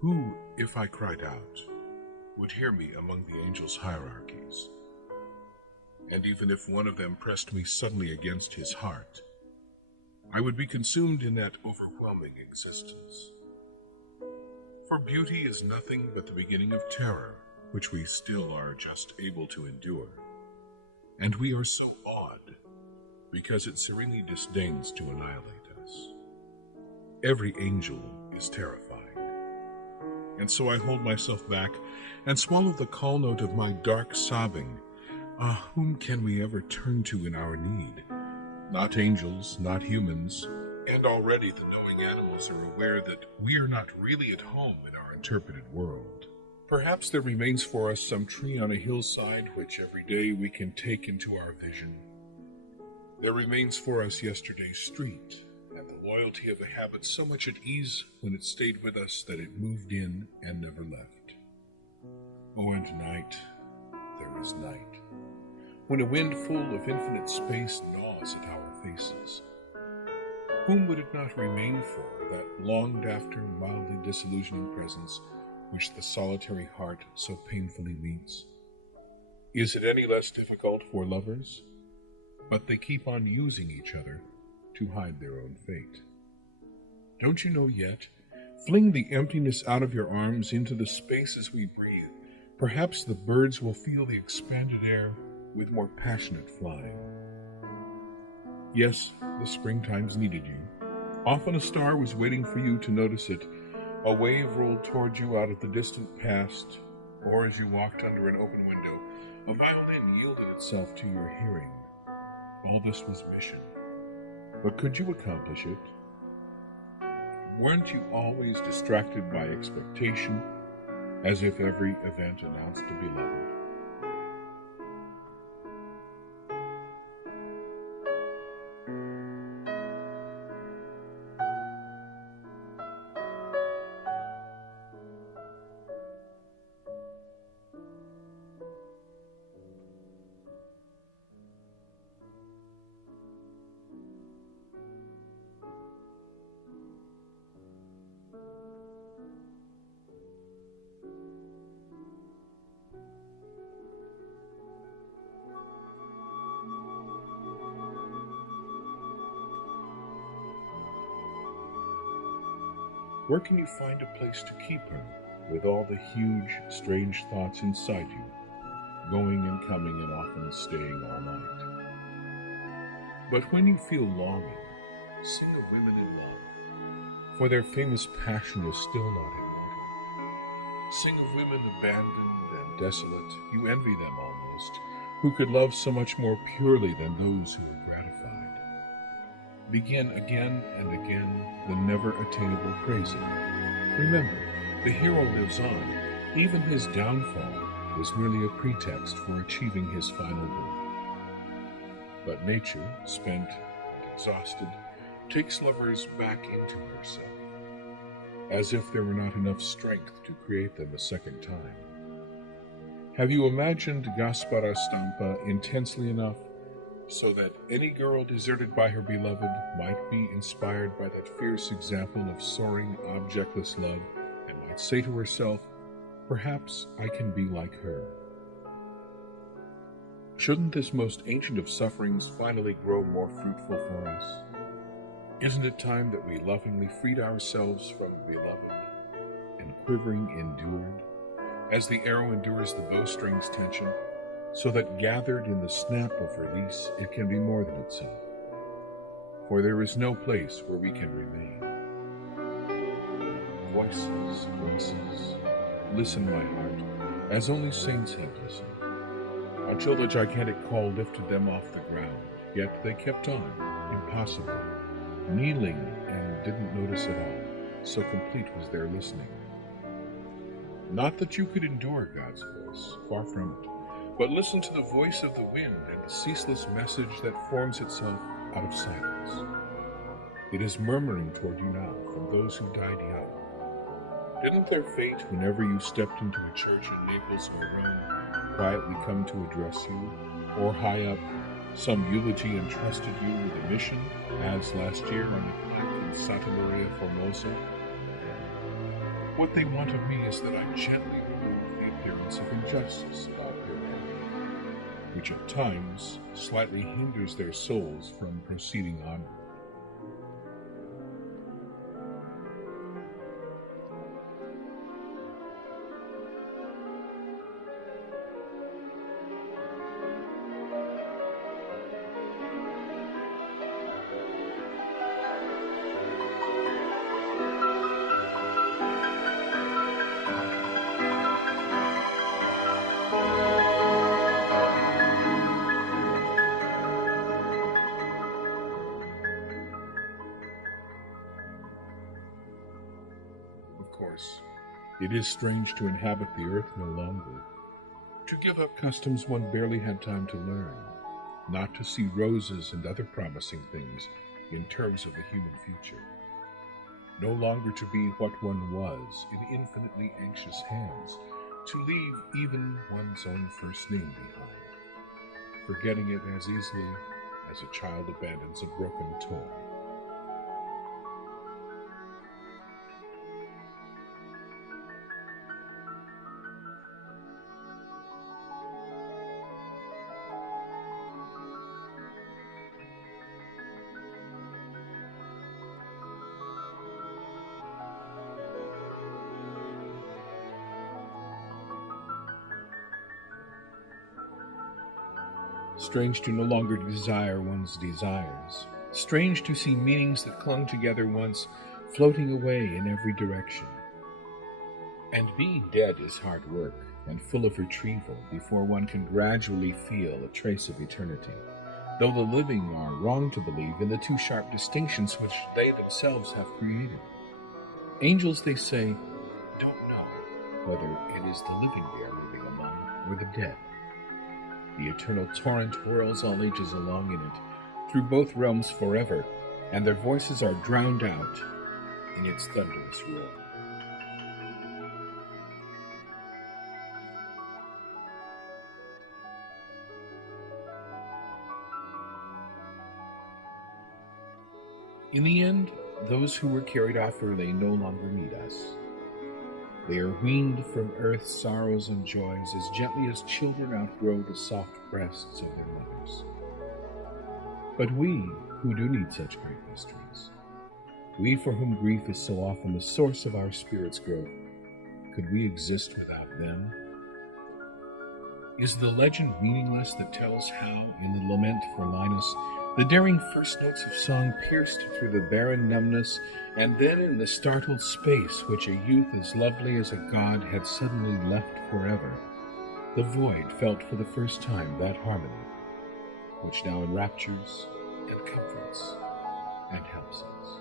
Who, if I cried out, would hear me among the angels' hierarchies? And even if one of them pressed me suddenly against his heart, I would be consumed in that overwhelming existence. For beauty is nothing but the beginning of terror, which we still are just able to endure. And we are so awed, because it serenely disdains to annihilate us. Every angel is terrified. And so I hold myself back and swallow the call note of my dark sobbing. Ah, whom can we ever turn to in our need? Not angels, not humans, and already the knowing animals are aware that we are not really at home in our interpreted world. Perhaps there remains for us some tree on a hillside which every day we can take into our vision. There remains for us yesterday's street, and the loyalty of a habit so much at ease when it stayed with us that it moved in and never left. Oh, and night, there is night, when a wind full of infinite space gnaws at our faces. Whom would it not remain for, that longed-after, mildly disillusioning presence which the solitary heart so painfully meets? Is it any less difficult for lovers? But they keep on using each other to hide their own fate. Don't you know yet? Fling the emptiness out of your arms into the spaces we breathe. Perhaps the birds will feel the expanded air with more passionate flying. Yes, the springtimes needed you. Often a star was waiting for you to notice it. A wave rolled toward you out of the distant past, or as you walked under an open window, a violin yielded itself to your hearing. All this was mission. But could you accomplish it? Weren't you always distracted by expectation, as if every event announced a beloved? Where can you find a place to keep her, with all the huge, strange thoughts inside you, going and coming and often staying all night? But when you feel longing, sing of women in love, for their famous passion is still not immortal. Sing of women abandoned and desolate, you envy them almost, who could love so much more purely than those who are gratified. Begin again and again the never-attainable praising. Remember, the hero lives on. Even his downfall was merely a pretext for achieving his final goal. But nature, spent and exhausted, takes lovers back into herself, as if there were not enough strength to create them a second time. Have you imagined Gaspara Stampa intensely enough so that any girl deserted by her beloved might be inspired by that fierce example of soaring, objectless love, and might say to herself, perhaps I can be like her? Shouldn't this most ancient of sufferings finally grow more fruitful for us? Isn't it time that we lovingly freed ourselves from the beloved, and quivering endured, as the arrow endures the bowstring's tension, so that gathered in the snap of release it can be more than itself? For there is no place where we can remain. Voices, voices, listen, my heart, as only saints have listened, until the gigantic call lifted them off the ground. Yet they kept on, impossibly, kneeling and didn't notice at all, so complete was their listening. Not that you could endure God's voice, far from it, but listen to the voice of the wind and the ceaseless message that forms itself out of silence. It is murmuring toward you now from those who died young. Didn't their fate, whenever you stepped into a church in Naples or Rome, quietly come to address you, or high up, some eulogy entrusted you with a mission, as last year on the plaque in Santa Maria Formosa? What they want of me is that I gently remove the appearance of injustice about their end, which at times slightly hinders their souls from proceeding onward. Of course, it is strange to inhabit the earth no longer, to give up customs one barely had time to learn, not to see roses and other promising things in terms of the human future, no longer to be what one was in infinitely anxious hands, to leave even one's own first name behind, forgetting it as easily as a child abandons a broken toy. Strange to no longer desire one's desires. Strange to see meanings that clung together once floating away in every direction. And being dead is hard work and full of retrieval before one can gradually feel a trace of eternity, though the living are wrong to believe in the two sharp distinctions which they themselves have created. Angels, they say, don't know whether it is the living they are moving among or the dead. The eternal torrent whirls all ages along in it, through both realms forever, and their voices are drowned out in its thunderous roar. In the end, those who were carried off early no longer meet us. They are weaned from earth's sorrows and joys as gently as children outgrow the soft breasts of their mothers. But we, who do need such great mysteries, we for whom grief is so often the source of our spirit's growth, could we exist without them? Is the legend meaningless that tells how, in the lament for Linus, the daring first notes of song pierced through the barren numbness, and then in the startled space which a youth as lovely as a god had suddenly left forever, the void felt for the first time that harmony, which now enraptures and comforts and helps us.